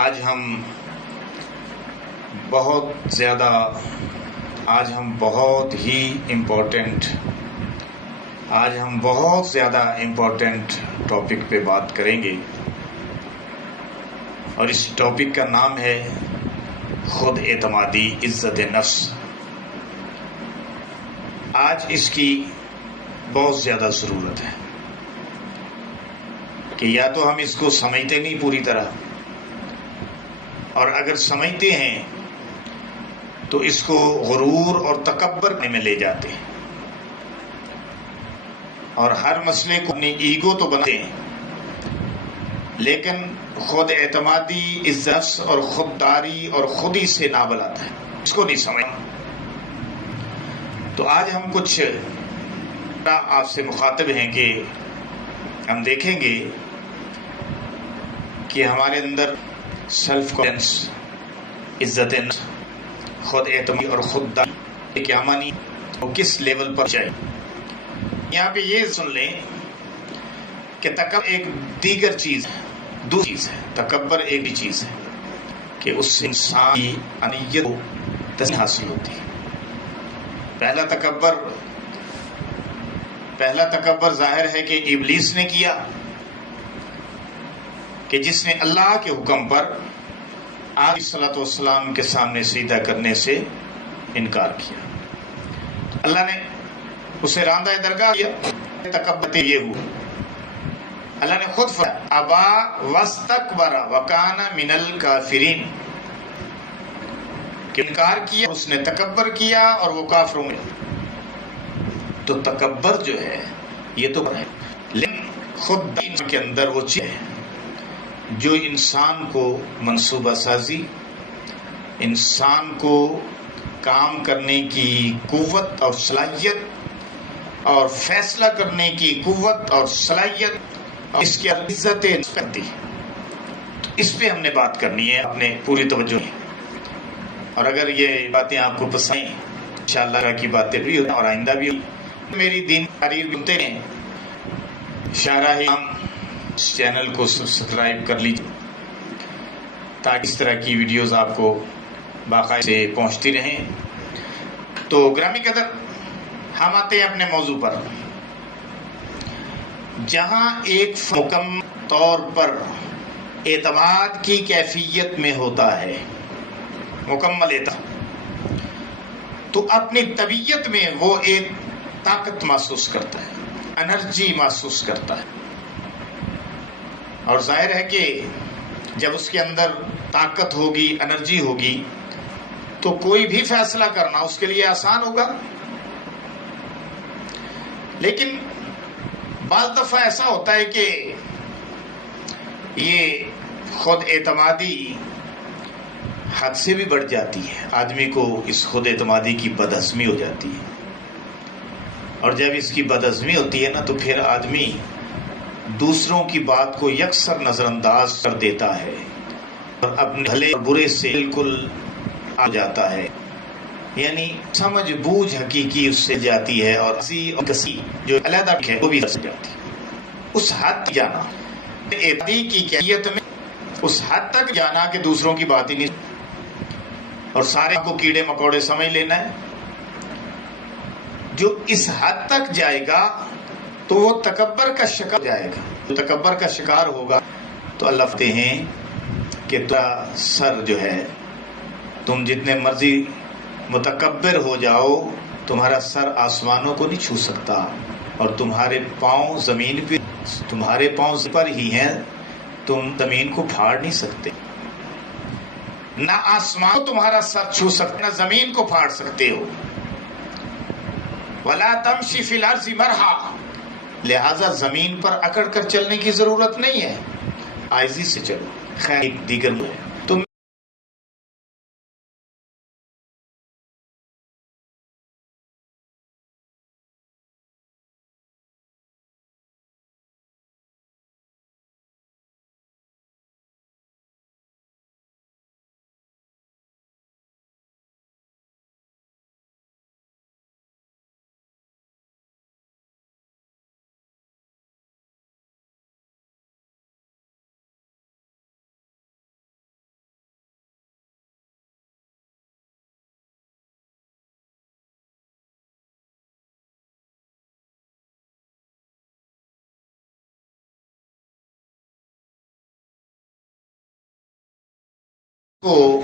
آج ہم بہت زیادہ امپورٹنٹ ٹاپک پہ بات کریں گے، اور اس ٹاپک کا نام ہے خود اعتمادی، عزت نفس۔ آج اس کی بہت زیادہ ضرورت ہے کہ یا تو ہم اس کو سمجھتے نہیں پوری طرح، اور اگر سمجھتے ہیں تو اس کو غرور اور تکبر میں لے جاتے ہیں، اور ہر مسئلے کو اپنی ایگو تو بناتے ہیں، لیکن خود اعتمادی، عزت اور خودداری اور خودی سے نابل آتا ہے، اس کو نہیں سمجھا۔ تو آج ہم کچھ آپ سے مخاطب ہیں کہ ہم دیکھیں گے کہ ہمارے اندر سیلف کانفیڈنس، عزت نفس، خود اعتمادی اور خودداری کیا معنی، وہ کس لیول پر جائے۔ یہاں پہ یہ سن لیں کہ تکبر ایک دیگر چیز ہے، دوسری چیز ہے۔ تکبر ایک بھی چیز ہے کہ اس سے انسان کی انیت کو تسلیم حاصل ہوتی ہے۔ پہلا تکبر ظاہر ہے کہ ابلیس نے کیا، کہ جس نے اللہ کے حکم پر آدم صلی والسلام کے سامنے سجدہ کرنے سے انکار کیا۔ اللہ نے اسے راندہ درگاہ کیا، تکبر یہ ہوا۔ اللہ نے خود فرمایا ابا واستکبر وکان من الکافرین، کہ انکار کیا، اس نے تکبر کیا اور وہ کافروں میں۔ تو تکبر جو ہے یہ تو ہے، لیکن خود کے اندر وہ چیز ہے جو انسان کو منصوبہ سازی، انسان کو کام کرنے کی قوت اور صلاحیت اور فیصلہ کرنے کی قوت اور صلاحیت اور اس کی عزت کرتی ہے۔ تو اس پہ ہم نے بات کرنی ہے، اپنے پوری توجہ ہے۔ اور اگر یہ باتیں آپ کو پسند ہیں، انشاءاللہ کی باتیں بھی ہوتی ہیں اور آئندہ بھی ہوتی ہیں۔ میری دین تحریر سنتے ہیں، شاہراہ اس چینل کو سبسکرائب کر لیجیے تاکہ اس طرح کی ویڈیوز آپ کو باقاعدہ سے پہنچتی رہیں۔ تو گرامی قدر، ہم آتے ہیں اپنے موضوع پر، جہاں ایک مکمل طور پر اعتماد کی کیفیت میں ہوتا ہے، مکمل اعتماد، تو اپنی طبیعت میں وہ ایک طاقت محسوس کرتا ہے، انرجی محسوس کرتا ہے، اور ظاہر ہے کہ جب اس کے اندر طاقت ہوگی، انرجی ہوگی، تو کوئی بھی فیصلہ کرنا اس کے لیے آسان ہوگا۔ لیکن بعض دفعہ ایسا ہوتا ہے کہ یہ خود اعتمادی حد سے بھی بڑھ جاتی ہے، آدمی کو اس خود اعتمادی کی بدہضمی ہو جاتی ہے، اور جب اس کی بدہضمی ہوتی ہے نا تو پھر آدمی دوسروں کی بات کو یکسر نظر انداز کر دیتا ہے اور اپنے بھلے اور برے سے بالکل آ جاتا ہے، یعنی سمجھ بوجھ حقیقی اس سے جاتی ہے، اور کسی جو علیحدہ ہے وہ بھی جاتی ہے۔ اس حد تک جانا اعتمادی کی کیفیت میں، اس حد تک جانا کہ دوسروں کی بات ہی نہیں اور سارے کو کیڑے مکوڑے سمجھ لینا ہے، جو اس حد تک جائے گا تو وہ تکبر کا شکار جائے گا۔ جو تکبر کا شکار ہوگا تو اللہ کہتے ہیں کہ تمہارا سر جو ہے، تم جتنے مرضی متکبر ہو جاؤ، تمہارا سر آسمانوں کو نہیں چھو سکتا، اور تمہارے پاؤں زمین پہ، تمہارے پاؤں پر ہی ہیں، تم زمین کو پھاڑ نہیں سکتے۔ نہ آسمان تمہارا سر چھو سکتے، نہ زمین کو پھاڑ سکتے ہو۔ وَلَا تَمْشِ فِي الْأَرْضِ مَرْحًا، لہذا زمین پر اکڑ کر چلنے کی ضرورت نہیں ہے، عاجزی سے چلو۔ خیر ایک دیگر ہے کو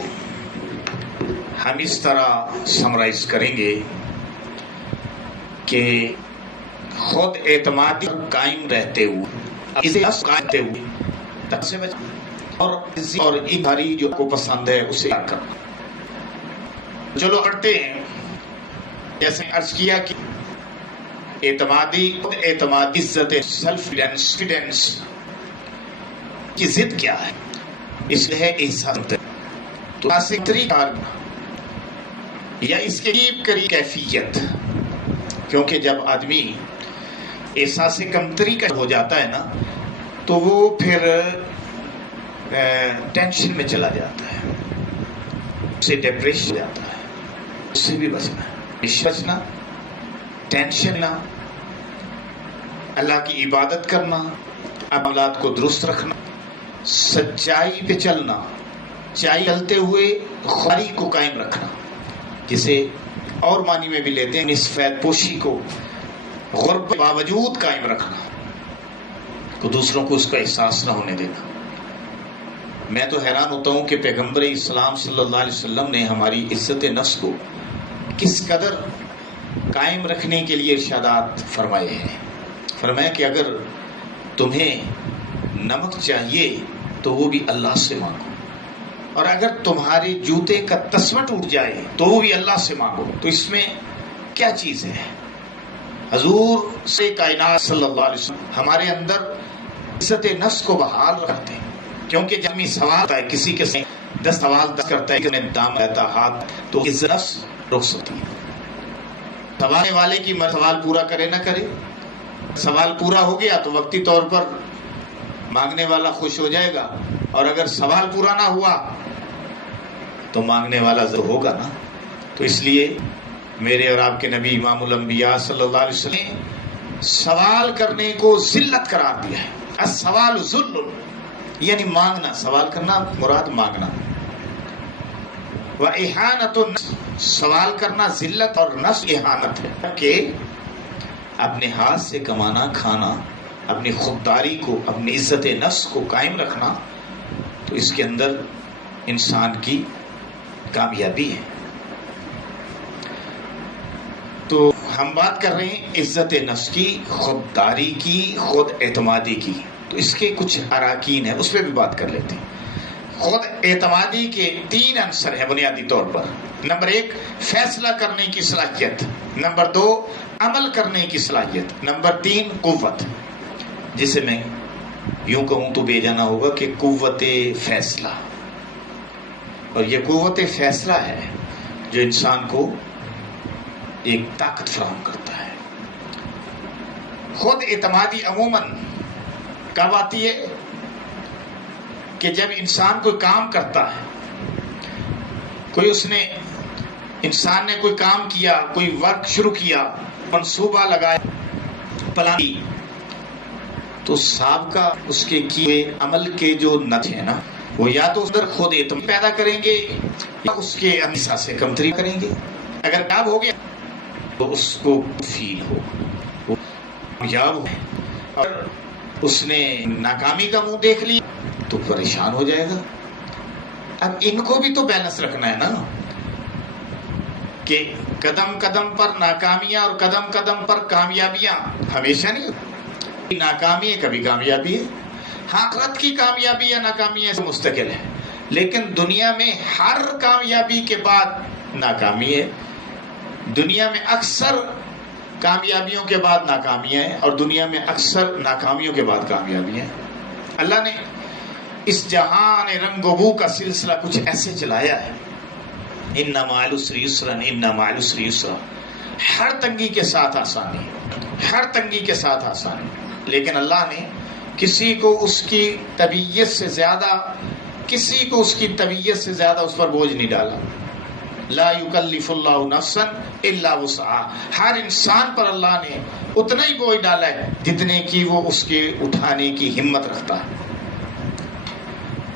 ہم اس طرح سمرائز کریں گے کہ خود اعتمادی قائم رہتے ہوئے اور ادھاری جو کو پسند ہے اسے کرنا. چلو پڑھتے ہیں. جیسے عرض کیا کہ اعتمادی عزت سیلف کانفیڈنس کی ضد کیا ہے؟ اس لیے احساس تو طریقہ یا اس کے قریب کیفیت، کیونکہ جب آدمی احساس کمتری کا ہو جاتا ہے نا تو وہ پھر ٹینشن میں چلا جاتا ہے، اسے ڈپریشن ہو جاتا ہے. اس سے بھی بچنا ٹینشن نہ، اللہ کی عبادت کرنا، عملات کو درست رکھنا، سچائی پہ چلنا، چلتے ہوئے خاری کو قائم رکھنا، جسے اور معنی میں بھی لیتے ہیں نسفید پوشی کو غرب کے باوجود قائم رکھنا، کو دوسروں کو اس کا احساس نہ ہونے دینا. میں تو حیران ہوتا ہوں کہ پیغمبر اسلام صلی اللہ علیہ وسلم نے ہماری عزت نفس کو کس قدر قائم رکھنے کے لیے ارشادات فرمائے ہیں. فرمایا کہ اگر تمہیں نمک چاہیے تو وہ بھی اللہ سے مانگو، اور اگر تمہارے جوتے کا تسمہ ٹوٹ جائے تو وہ بھی اللہ سے مانگو. تو اس میں کیا چیز ہے؟ حضور سے کائنات صلی اللہ علیہ وسلم ہمارے اندر عزت نفس کو بحال رکھتے ہیں. کیونکہ جب میں سوال ہوتا ہے کسی کے 10 سوال کرتا ہے کہ میں دام رہتا ہاتھ، تو عزت نفس رک سکتی ہے. سوالنے والے کی سوال پورا کرے نہ کرے، سوال پورا ہو گیا تو وقتی طور پر مانگنے والا خوش ہو جائے گا، اور اگر سوال پورا نہ ہوا تو مانگنے والا ضرور ہوگا نا. تو اس لیے میرے اور آپ کے نبی امام الانبیاء صلی اللہ علیہ وسلم نے سوال کرنے کو ذلت قرار دیا ہے. السوال ذل، یعنی مانگنا، سوال کرنا مراد مانگنا. وَإِحَانَةُ النَّفْسِ، سوال کرنا ذلت اور نفس احانت ہے کہ اپنے ہاتھ سے کمانا کھانا، اپنی خودداری کو، اپنی عزت نفس کو قائم رکھنا، تو اس کے اندر انسان کی کامیابی ہے. تو ہم بات کر رہے ہیں عزت نفس کی، خودداری کی، خود اعتمادی کی. تو اس کے کچھ اراکین ہیں، اس پہ بھی بات کر لیتے ہیں. خود اعتمادی کے 3 عنصر ہیں بنیادی طور پر. نمبر 1 فیصلہ کرنے کی صلاحیت، نمبر 2 عمل کرنے کی صلاحیت، نمبر 3 قوت، جسے میں یوں کہوں تو بے جانا ہوگا کہ قوت فیصلہ. اور یہ قوت فیصلہ ہے جو انسان کو ایک طاقت فراہم کرتا ہے. خود اعتمادی عموماً کب آتی ہے؟ کہ جب انسان کوئی کام کرتا ہے، انسان نے کوئی کام کیا، کوئی ورک شروع کیا، منصوبہ لگایا، پلان کی، تو سابقہ اس کے کیے عمل کے جو نتیجے ہیں نا، وہ یا تو ادھر خود اعتماد پیدا کریں گے یا اس کے احساس سے کمتری کریں گے. اگر کام ہو گیا تو اس کو فیل ہو وہ کامیاب ہے، اور اس نے ناکامی کا منہ دیکھ لی تو پریشان ہو جائے گا. اب ان کو بھی تو بیلنس رکھنا ہے نا، کہ قدم قدم پر ناکامیاں اور قدم قدم پر کامیابیاں ہمیشہ نہیں ہوتی. ناکامی ہے کبھی کامیابی ہے. ہاں آخرت کی کامیابی یا ناکامی ہے مستقل ہے، لیکن دنیا میں ہر کامیابی کے بعد ناکامی ہے. دنیا میں اکثر کامیابیوں کے بعد ناکامیاں ہیں، اور دنیا میں اکثر ناکامیوں کے بعد کامیابیاں ہیں. اللہ نے اس جہان رنگ و بو کا سلسلہ کچھ ایسے چلایا ہے، ان مع العسر یسرا، ان مع العسر یسرا. ہر تنگی کے ساتھ آسانی، ہر تنگی کے ساتھ آسانی. لیکن اللہ نے کسی کو اس کی طبیعت سے زیادہ اس پر بوجھ نہیں ڈالا. لا یکلف اللہ نفسا الا وسعها، ہر انسان پر اللہ نے اتنا ہی بوجھ ڈالا ہے جتنے کی وہ اس کے اٹھانے کی ہمت رکھتا ہے.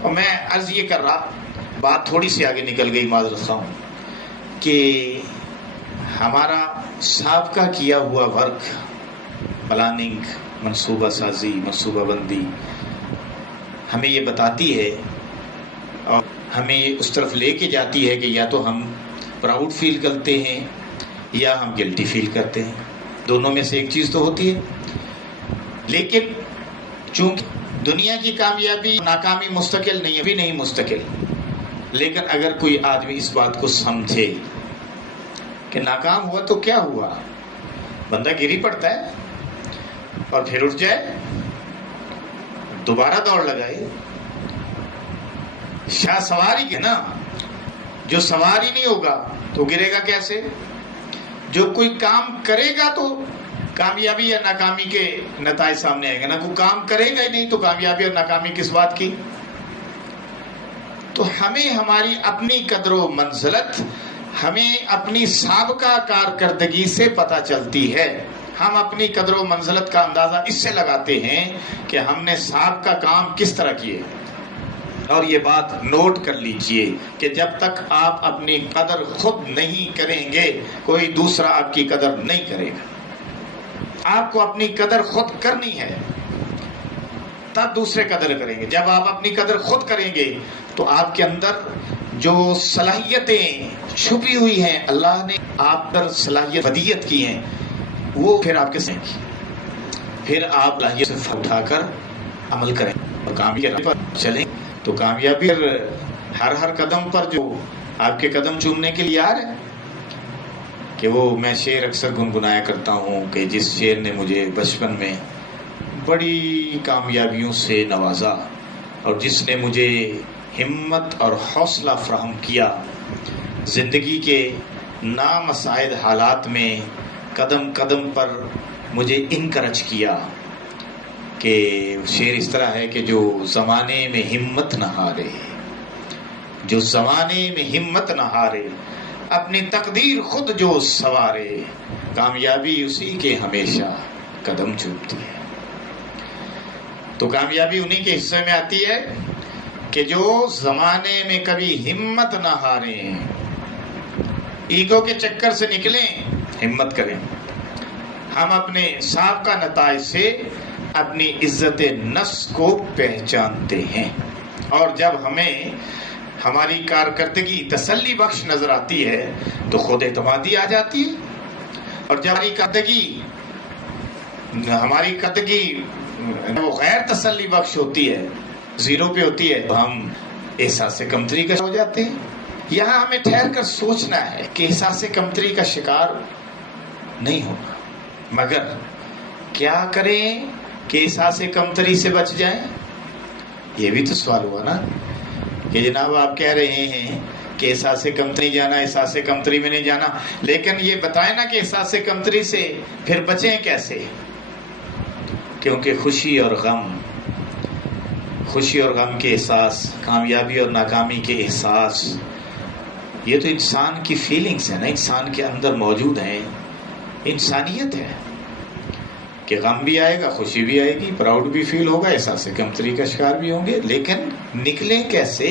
اور میں عرض یہ کر رہا، بات تھوڑی سی آگے نکل گئی، معذرت خواہ ہوں، کہ ہمارا سابقہ کیا ہوا ورک، پلاننگ، منصوبہ سازی، منصوبہ بندی ہمیں یہ بتاتی ہے، اور ہمیں اس طرف لے کے جاتی ہے کہ یا تو ہم پراؤڈ فیل کرتے ہیں یا ہم گلٹی فیل کرتے ہیں، دونوں میں سے ایک چیز تو ہوتی ہے۔ لیکن چونکہ دنیا کی کامیابی ناکامی مستقل نہیں، ابھی نہیں مستقل، لیکن اگر کوئی آدمی اس بات کو سمجھے کہ ناکام ہوا تو کیا ہوا، بندہ گر ہی پڑتا ہے اور پھر اٹھ جائے، دوبارہ دوڑ لگائے۔ شاہ سواری کے نا، جو سواری نہیں ہوگا تو گرے گا کیسے؟ جو کوئی کام کرے گا تو کامیابی یا ناکامی کے نتائج سامنے آئیں گے نا، کوئی کام کرے گا ہی نہیں تو کامیابی اور ناکامی کس بات کی؟ تو ہمیں ہماری اپنی قدر و منزلت ہمیں اپنی سابقہ کارکردگی سے پتہ چلتی ہے۔ ہم اپنی قدر و منزلت کا اندازہ اس سے لگاتے ہیں کہ ہم نے سابقہ کام کس طرح کیے۔ اور یہ بات نوٹ کر لیجئے کہ جب تک آپ اپنی قدر خود نہیں کریں گے، کوئی دوسرا آپ کی قدر نہیں کرے گا۔ آپ کو اپنی قدر خود کرنی ہے، تب دوسرے قدر کریں گے۔ جب آپ اپنی قدر خود کریں گے تو آپ کے اندر جو صلاحیتیں چھپی ہوئی ہیں، اللہ نے آپ پر صلاحیت ہدیت کی ہیں، وہ پھر آپ کے ساتھ کی، پھر آپ صلاحیت سے اٹھا کر عمل کریں اور کامیابی پر چلیں تو کامیابی ہر قدم پر جو آپ کے قدم چومنے کے لیے آ رہے ہیں۔ کہ وہ میں شعر اکثر گنگنایا کرتا ہوں کہ جس شعر نے مجھے بچپن میں بڑی کامیابیوں سے نوازا اور جس نے مجھے ہمت اور حوصلہ فراہم کیا زندگی کے نامساعد حالات میں قدم قدم پر مجھے انکرج کیا، کہ شعر اس طرح ہے کہ جو زمانے میں ہمت نہ ہارے، جو زمانے میں ہمت نہ ہارے، اپنی تقدیر خود جو سوارے، کامیابی اسی کے ہمیشہ قدم چومتی ہے۔ تو کامیابی انہی کے حصے میں آتی ہے کہ جو زمانے میں کبھی ہمت نہ ہاریں، ایگو کے چکر سے نکلیں، ہمت کریں۔ ہم اپنے سابقہ نتائج سے اپنی عزت نفس کو پہچانتے ہیں، اور جب ہمیں ہماری کارکردگی تسلی بخش نظر آتی ہے تو خود اعتمادی آ جاتی ہے، اور جب ہماری قدگی وہ غیر تسلی بخش ہوتی ہے، زیرو پہ ہوتی ہے، تو ہم احساس کمتری کا ہو جاتے ہیں۔ یہاں ہمیں ٹھہر کر سوچنا ہے کہ احساس کمتری کا شکار نہیں ہونا، مگر کیا کریں کہ احساس کمتری سے بچ جائیں؟ یہ بھی تو سوال ہوا نا کہ جناب آپ کہہ رہے ہیں کہ احساس کمتری جانا، احساس کمتری میں نہیں جانا، لیکن یہ بتائیں نا کہ احساس کمتری سے پھر بچیں کیسے؟ کیونکہ خوشی اور غم کے احساس، کامیابی اور ناکامی کے احساس، یہ تو انسان کی فیلنگز ہیں نا، انسان کے اندر موجود ہیں، انسانیت ہے کہ غم بھی آئے گا، خوشی بھی آئے گی، پراؤڈ بھی فیل ہوگا، احساس کمتری کا شکار بھی ہوں گے، لیکن نکلیں کیسے؟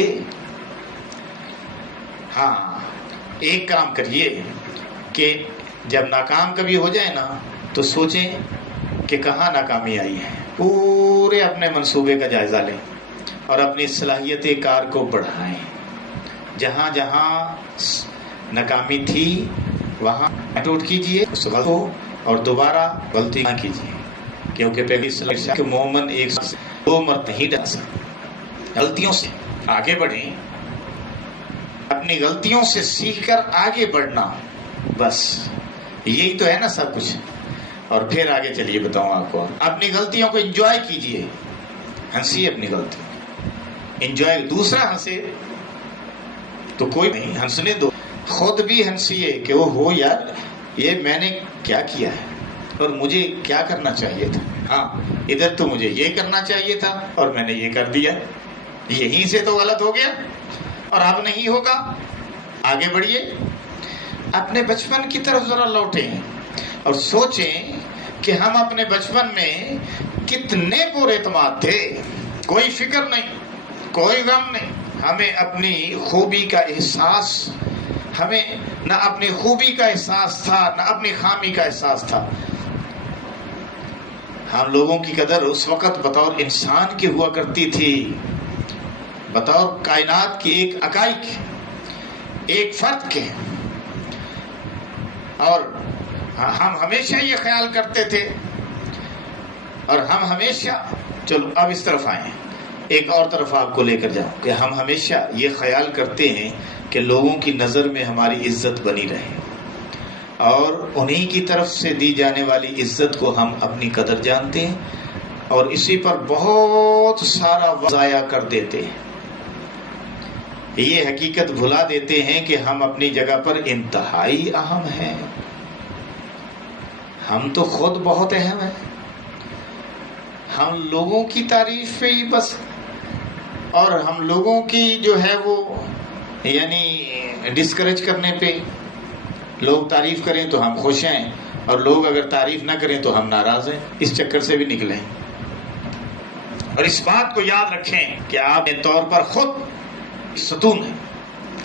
ہاں، ایک کام کریے کہ جب ناکام کبھی ہو جائے نا تو سوچیں کہ کہاں ناکامی آئی ہے، پورے اپنے منصوبے کا جائزہ لیں اور اپنی صلاحیت کار کو بڑھائیں۔ جہاں جہاں ناکامی تھی وہاں نوٹ کیجئے اس غلط کو، اور دوبارہ غلطی نہ کیجیے، کیونکہ پہلی صلاح کہ مومن ایک سے دو مرتبہ نہیں ڈال سکتا۔ غلطیوں سے آگے بڑھیں، اپنی غلطیوں سے سیکھ کر آگے بڑھنا، بس یہی تو ہے نا سب کچھ۔ اور پھر آگے چلیے بتاؤں آپ کو، اپنی غلطیوں کو انجوائے کیجئے، ہنسیے اپنی غلطی، انجوائے، دوسرا ہنسے تو کوئی نہیں، ہنسنے دو، خود بھی ہنسیے کہ وہ ہو یار یہ میں نے کیا کیا ہے اور مجھے کیا کرنا چاہیے تھا، ہاں ادھر تو مجھے یہ کرنا چاہیے تھا اور میں نے یہ کر دیا، یہیں سے تو غلط ہو گیا اور اب نہیں ہوگا۔ آگے بڑھیے، اپنے بچپن کی طرف ذرا لوٹیں اور سوچیں کہ ہم اپنے بچپن میں کتنے پر اعتماد تھے، کوئی فکر نہیں، کوئی غم نہیں، ہمیں اپنی خوبی کا احساس، ہمیں نہ اپنی خوبی کا احساس تھا نہ اپنی خامی کا احساس تھا۔ ہم لوگوں کی قدر اس وقت بطور انسان کی ہوا کرتی تھی، بطور کائنات کی ایک اکائی کے، ایک فرد کے، اور ہم ہمیشہ یہ خیال کرتے تھے، اور ہم ہمیشہ، چلو اب اس طرف آئیں، ایک اور طرف آپ کو لے کر جاؤں، کہ ہم ہمیشہ یہ خیال کرتے ہیں کہ لوگوں کی نظر میں ہماری عزت بنی رہے، اور انہی کی طرف سے دی جانے والی عزت کو ہم اپنی قدر جانتے ہیں، اور اسی پر بہت سارا وقت ضائع کر دیتے ہیں۔ یہ حقیقت بھلا دیتے ہیں کہ ہم اپنی جگہ پر انتہائی اہم ہیں، ہم تو خود بہت اہم ہیں، ہم لوگوں کی تعریف پہ ہی بس، اور ہم لوگوں کی جو ہے وہ یعنی ڈسکریج کرنے پہ، لوگ تعریف کریں تو ہم خوش ہیں، اور لوگ اگر تعریف نہ کریں تو ہم ناراض ہیں، اس چکر سے بھی نکلیں۔ اور اس بات کو یاد رکھیں کہ آپ کے طور پر خود ستون ہیں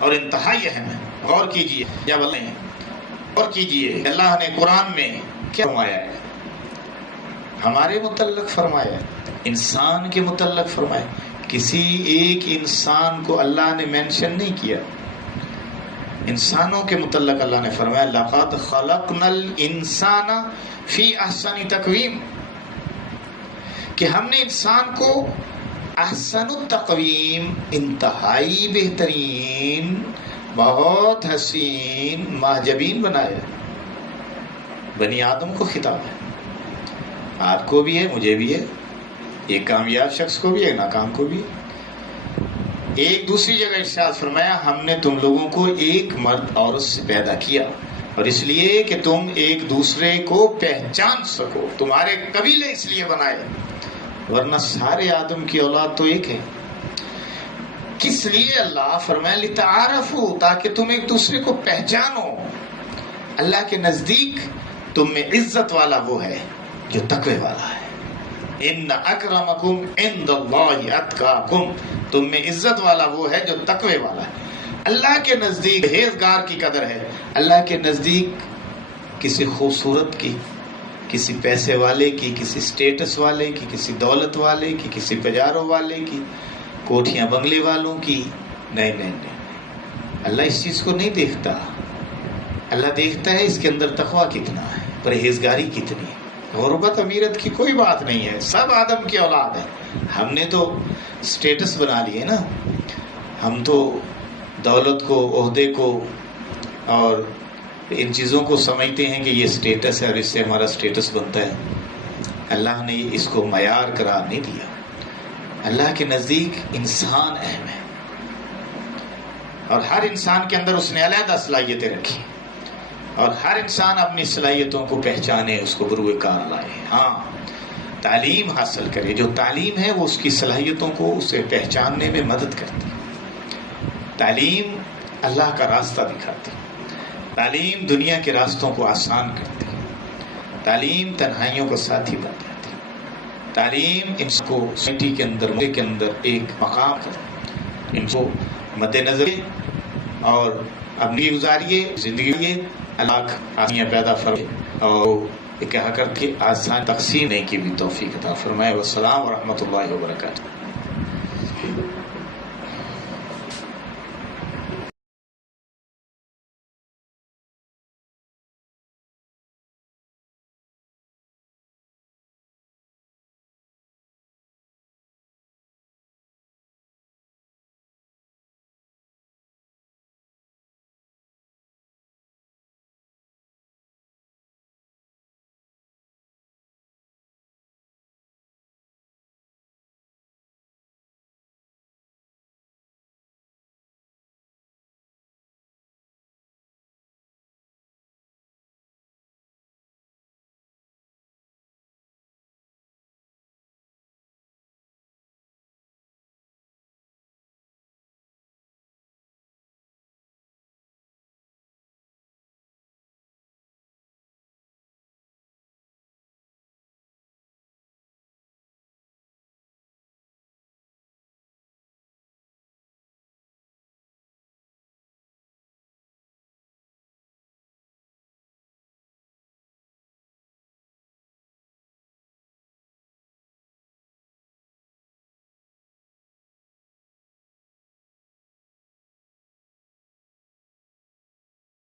اور انتہائی اہم ہیں۔ غور کیجئے، جب غور کیجئے اللہ نے قرآن میں کیا فرمایا ہے، ہمارے متعلق فرمایا، انسان کے متعلق فرمایا، کسی ایک انسان کو اللہ نے مینشن نہیں کیا، انسانوں کے متعلق اللہ نے فرمایا لَقَدْ خَلَقْنَا الْإِنسَانَ فِي أَحْسَنِ تَقْوِيمٍ، کہ ہم نے انسان کو احسن التقویم، انتہائی بہترین، بہت حسین، مہجبین بنایا۔ بنی آدم کو خطاب ہے، آپ کو بھی ہے، مجھے بھی ہے، ایک کامیاب شخص کو بھی ہے، ناکام کو بھی ہے۔ ایک دوسری جگہ ارشاد فرمایا ہم نے تم لوگوں کو ایک مرد عورت سے پیدا کیا، اور اس لیے کہ تم ایک دوسرے کو پہچان سکو، تمہارے قبیلے اس لیے بنائے، ورنہ سارے آدم کی اولاد تو ایک ہے۔ کس لیے اللہ فرمایا لتعارفوا، تاکہ تم ایک دوسرے کو پہچانو۔ اللہ کے نزدیک تم میں عزت والا وہ ہے جو تقوی والا ہے۔ ان اکرمکم عند اللہ اتقاکم، تم میں عزت والا وہ ہے جو تقوی والا ہے۔ اللہ کے نزدیک پرہیزگار کی قدر ہے، اللہ کے نزدیک کسی خوبصورت کی، کسی پیسے والے کی، کسی سٹیٹس والے کی، کسی دولت والے کی، کسی پجاروں والے کی، کوٹھیاں بنگلے والوں کی، نہیں، اللہ اس چیز کو نہیں دیکھتا۔ اللہ دیکھتا ہے اس کے اندر تقوی کتنا ہے، پرہیزگاری کتنی ہے۔ غربت امیرت کی کوئی بات نہیں ہے، سب آدم کی اولاد ہے۔ ہم نے تو سٹیٹس بنا لیے نا، ہم تو دولت کو، عہدے کو اور ان چیزوں کو سمجھتے ہیں کہ یہ سٹیٹس ہے اور اس سے ہمارا سٹیٹس بنتا ہے۔ اللہ نے اس کو معیار قرار نہیں دیا۔ اللہ کے نزدیک انسان اہم ہے، اور ہر انسان کے اندر اس نے علیحدہ صلاحیتیں رکھی، اور ہر انسان اپنی صلاحیتوں کو پہچانے، اس کو بروئے کار لائے۔ ہاں، تعلیم حاصل کرے، جو تعلیم ہے وہ اس کی صلاحیتوں کو اسے پہچاننے میں مدد کرتی۔ تعلیم اللہ کا راستہ دکھاتی، تعلیم دنیا کے راستوں کو آسان کرتی، تعلیم تنہائیوں کا ساتھی بن جاتی، تعلیم ان کو سوسائٹی کے اندر، ملک کے اندر ایک مقام کرتی۔ ان کو مد نظر اور اپنی گزاریے زندگی اللہ آسانیاں پیدا فرمائے، اور کہا کر کے آسان تقسیم کی بھی توفیق عطا فرمائے۔ والسلام ورحمۃ اللہ وبرکاتہ۔